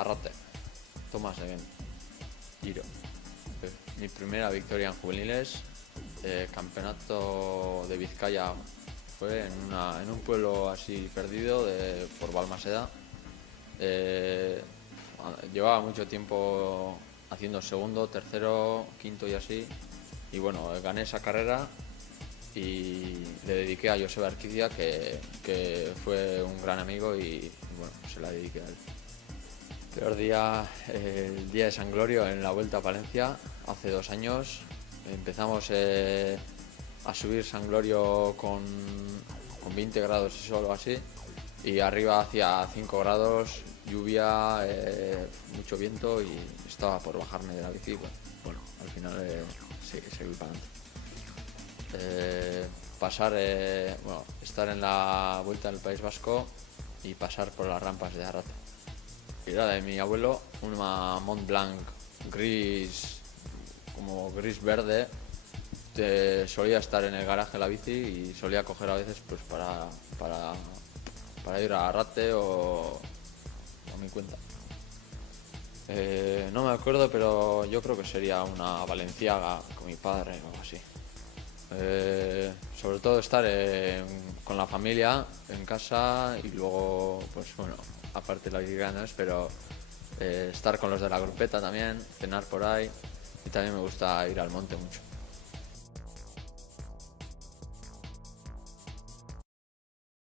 Arrate, Tomás de Giro. Mi primera victoria en juveniles, campeonato de Vizcaya, fue en un pueblo así perdido por Balmaseda. Llevaba mucho tiempo haciendo segundo, tercero, quinto y así. Y bueno, gané esa carrera y le dediqué a Joseba Arquidia, que fue un gran amigo y bueno, se la dediqué a él. Peor día, el día de San Glorio en la Vuelta a Palencia, hace 2 años. Empezamos a subir San Glorio con 20 grados y sol o así, y arriba hacía 5 grados, lluvia, mucho viento y estaba por bajarme de la bici. Bueno, al final seguí para adelante. Estar en la Vuelta del País Vasco y pasar por las rampas de Arrate. Era de mi abuelo, una Mont Blanc gris, como gris verde. Solía estar en el garaje de la bici y solía coger a veces pues para ir a Arrate o a mi cuenta. No me acuerdo, pero yo creo que sería una Balenciaga con mi padre o algo así. Sobre todo estar con la familia en casa y luego, pues bueno, aparte la bicicleta no es, pero estar con los de la grupeta también, cenar por ahí, y también me gusta ir al monte mucho.